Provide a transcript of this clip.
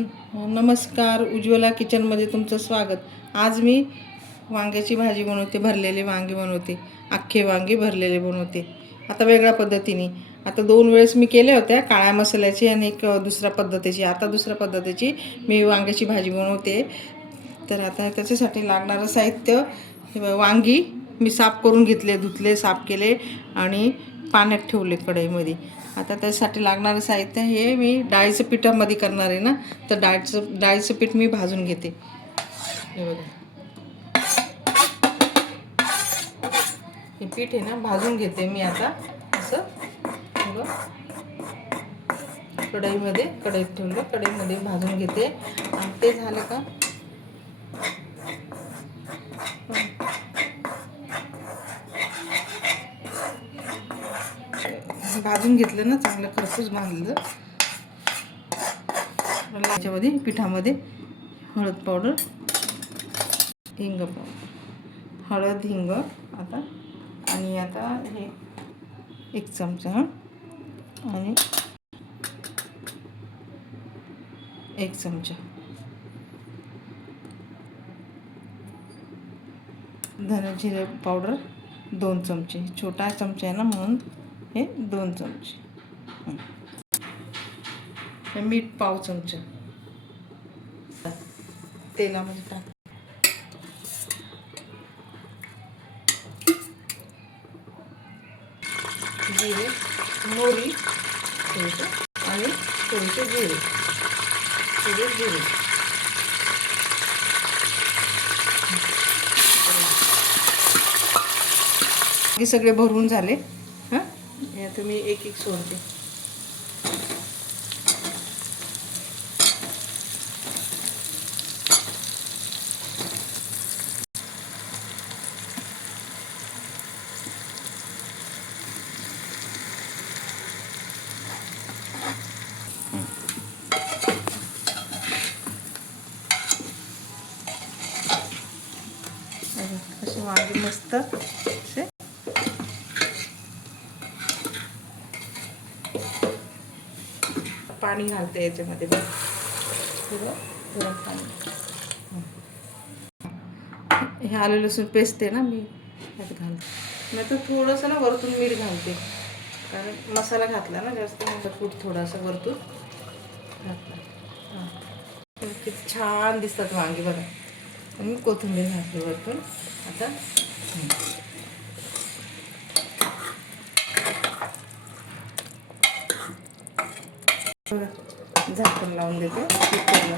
नमस्कार, उज्ज्वला किचनमध्ये तुमचं स्वागत। आज मी वांग्याची भाजी बनवते, भरलेले वांगे बनवते, अख्खे वांगे भरलेले बनवते आता वेगळ्या पद्धतीने। आता 2 वेळेस मी केल्या होत्या, काळ्या मसाल्याची आणि एक दुसऱ्या पद्धतीची। आता दुसऱ्या पद्धतीची मी वांग्याची भाजी बनवते। तर आता त्याच्यासाठी लागणारं साहित्य, वांगी मी साफ करून घेतले, धुतले, साफ केले आणि पाण्यात ठेवले कढईमध्ये। आता त्यासाठी लागणारं साहित्य हे मी डाळीचं पिठामध्ये करणार आहे ना, तर डाळीचं पीठ मी भाजून घेते। हे बघा, हे पीठ आहे ना भाजून घेते मी आता असं। कढईत ठेवलं, कढईमध्ये भाजून घेते। आणि ते झालं का भाजून घेतलं ना, चांगलं खरपूस भाजलं। याच्यामध्ये पिठामध्ये हळद पावडर, हिंग पावडर, हळद, हिंग आता, आणि आता हे 1 चमचा आणि 1 चमचा धने जिरे पावडर, 2 चमचे, छोटा चमचा आहे ना म्हणून हे 2 चमचे। हे मीठ पाव चमचा तेलामध्ये टाक, जिरे, मोहरी आणि थोडेसे जिरे, हे सगळे भरून झाले। हां, आता मी एक एक सोडते। असे वांगे मस्त असे पाणी घालते याच्यामध्ये, गरम पाणी। हे आलं लसूण पेस्ट आहे ना, मी त्यात घालते। नाही तर थोडंसं ना वरतून मीठ घालते, कारण मसाला घातला ना जास्त, कूट थोडासा वरतून घातला। हां, किती छान दिसतात वांगे बघा। आणि कोथिंबीर घातली वरतून। आता झाकण लावून देते कुकरला।